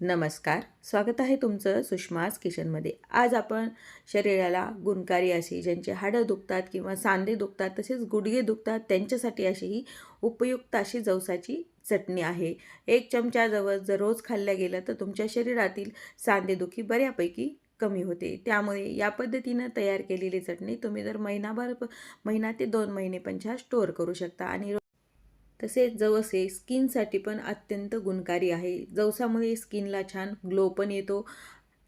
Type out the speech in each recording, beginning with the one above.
नमस्कार, स्वागत आहे तुमचं सुषमाज किचनमध्ये। आज आपण शरीराला गुणकारी अशी ज्यांचे हाडं दुखतात किंवा सांधे दुखतात तसेच गुडघे दुखतात त्यांच्यासाठी अशी ही उपयुक्त अशी जवसाची चटणी आहे। 1 चमचा जवस जर रोज खाल्ल्या गेलं तर तुमच्या शरीरातील सांधेदुखी बऱ्यापैकी कमी होते। त्यामुळे या पद्धतीनं तयार केलेली चटणी तुम्ही जर महिना ते 2 महिने पण स्टोअर करू शकता आणि तसेच जवस हे स्किनसाठी पण अत्यंत गुणकारी आहे। जवसामुळे स्किनला छान ग्लो पण येतो,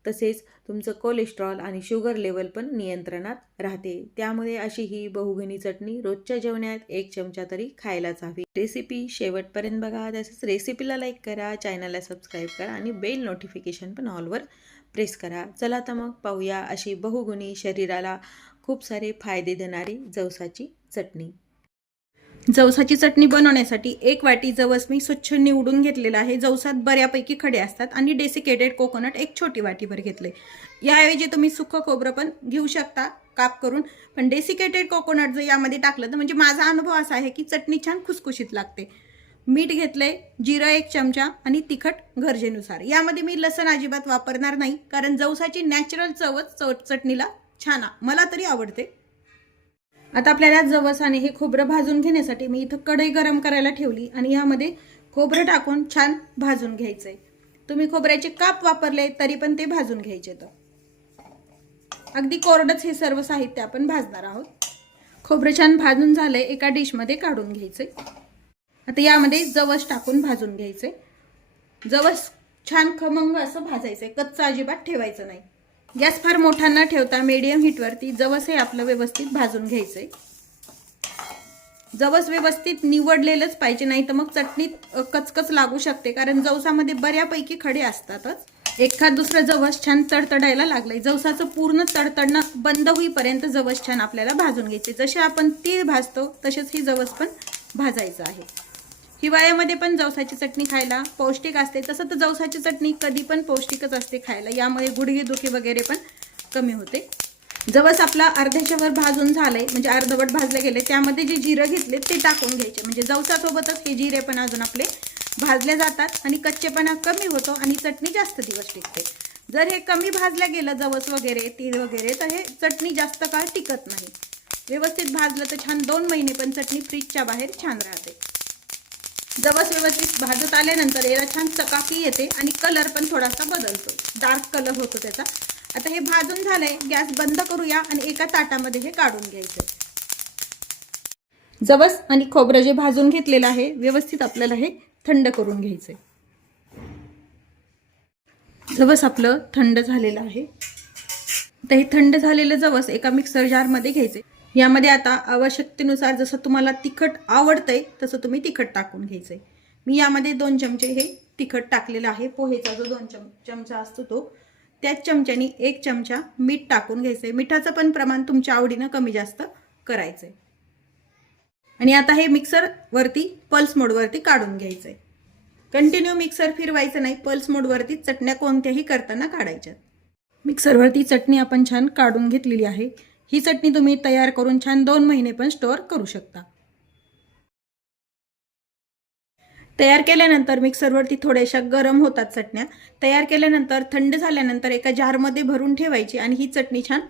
तसेच तुमचं कोलेस्ट्रॉल आणि शुगर लेवल पण नियंत्रणात राहते। त्यामुळे अशी ही बहुगुणी चटणी रोजच्या जेवणात 1 चमचा तरी खायलाच हवी। रेसिपी शेवटपर्यंत बघा, तसेच रेसिपीला लाईक करा, चॅनलला सबस्क्राईब करा आणि बेल नोटिफिकेशन पण ऑलवर प्रेस करा। चला तर मग पाहूया अशी बहुगुणी शरीराला खूप सारे फायदे देणारी जवसाची चटणी। जवसाची चटणी बनवण्यासाठी 1 वाटी जवस मी स्वच्छ निवडून घेतलेला आहे। जवसात बऱ्यापैकी खडे असतात आणि डेसिकेटेड कोकोनट 1 छोटी वाटीभर घेतले। याऐवजी तुम्ही सुक्क खोबरं पण घेऊ शकता काप करून, पण डेसिकेटेड कोकोनट जर यामध्ये टाकलं तर म्हणजे माझा अनुभव असा आहे की चटणी छान खुसखुशीत लागते। मीठ घेतले, जिरं 1 चमचा आणि तिखट गरजेनुसार। यामध्ये मी लसण अजिबात वापरणार नाही, कारण जवसाची नॅचरल चवच चटणीला छान मला तरी आवडते। आता आपल्याला जवस आणि हे खोबरं भाजून घेण्यासाठी मी इथं कढई गरम करायला ठेवली आणि यामध्ये खोबरं टाकून छान भाजून घ्यायचंय। तुम्ही खोबऱ्याचे काप वापरले तरी पण ते भाजून घ्यायचे। तर अगदी कोरडच हे सर्व साहित्य आपण भाजणार आहोत। खोबरं छान भाजून झालंय, एका डिशमध्ये काढून घ्यायचंय। आता यामध्ये जवस टाकून भाजून घ्यायचे। जवस छान खमंग असं भाजायचंय, कच्चं अजिबात ठेवायचं नाही। गॅस फार मोठा न ठेवता मीडियम हीटवरती जवस हे आपलं व्यवस्थित भाजून घ्यायचंय। जवस व्यवस्थित निवडलेलंच पाहिजे, नाही तर मग चटणीत कचकच लागू शकते, कारण जवसामध्ये बऱ्यापैकी खडे असतातच। एखाद दुसरं जवस छान तडतडायला लागलंय। जवसाचं पूर्ण तडतडणं बंद होईपर्यंत जवस छान आपल्याला भाजून घ्यायचे। जसे आपण तीळ भाजतो तसेच ही जवस पण भाजायचं आहे। हिवाळ्यामध्ये पण जवसाची चटणी खायला पौष्टिक असते, तसं तर जवसाची चटणी कधी पण पौष्टिकच असते खायला। यामुळे गुडघेदुखी वगैरे पण कमी होते। जवस आपला अर्ध्याच्यावर भाजून झालंय, म्हणजे अर्धवट भाजले गेले। त्यामध्ये जे जिरं घेतले ते टाकून घ्यायचे, म्हणजे जवसासोबतच हे जिरे पण अजून आपले भाजले जातात आणि कच्चेपणा कमी होतो आणि चटणी जास्त दिवस टिकते। जर हे कमी भाजल्या गेलं जवस वगैरे तीळ वगैरे तर हे चटणी जास्त काळ टिकत नाही। व्यवस्थित भाजलं तर छान 2 महिने पण चटणी फ्रीजच्या बाहेर छान राहते। जवस व्यवस्थित भाजत आल्यानंतर याला छान चकाकी येते आणि कलर पण थोडासा बदलतो, डार्क कलर होतो त्याचा। आता हे भाजून झालंय, गॅस बंद करूया आणि एका ताटामध्ये हे काढून घ्यायचंय। जवस आणि खोबरं जे भाजून घेतलेलं आहे व्यवस्थित आपल्याला हे थंड करून घ्यायचंय। जवस आपलं थंड झालेलं आहे। आता हे थंड झालेलं जवस एका मिक्सर जार मध्ये घ्यायचे। यामध्ये आता आवश्यकतेनुसार जसं तुम्हाला तिखट आवडतंय तसं तुम्ही तिखट टाकून घ्यायचंय। मी यामध्ये 2 चमचे हे तिखट टाकलेलं आहे। पोहेचा जो 2 चमचा असतो तो, त्याच चमच्यानी 1 चमचा मीठ टाकून घ्यायचंय। मिठाचं पण प्रमाण तुमच्या आवडीनं कमी जास्त करायचंय। आणि आता हे मिक्सर वरती पल्स मोड वरती काढून घ्यायचंय। कंटिन्यू मिक्सर फिरवायचं नाही, पल्स मोड वरती चटण्या कोणत्याही करताना काढायच्या। मिक्सरवरती चटणी आपण छान काढून घेतलेली आहे। ही चटणी तुम्ही तयार करून छान 2 महिने पण स्टोअर करू शकता। तयार केल्यानंतर मिक्सरवरती थोड्याशा गरम होतात चटण्या। तयार केल्यानंतर थंड झाल्यानंतर एका जारमध्ये भरून ठेवायची आणि ही चटणी छान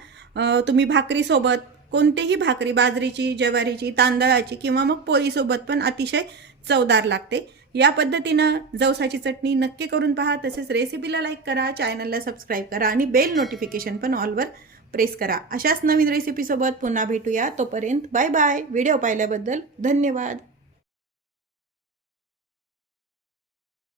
तुम्ही भाकरी सोबत, कोणतीही भाकरी, बाजरीची, ज्वारीची, तांदळाची किंवा मग पोळी सोबत पण अतिशय चवदार लागते। या पद्धतीनं जवसाची चटणी नक्की करून पहा। तसेच रेसिपीला लाईक करा, चॅनलला सबस्क्राईब करा आणि बेल नोटिफिकेशन पण ऑलवर प्रेस करा। अशाच नवीन रेसिपी सोबत पुन्हा भेटूया। तोपर्यंत बाय बाय। व्हिडिओ पाहिल्याबद्दल धन्यवाद।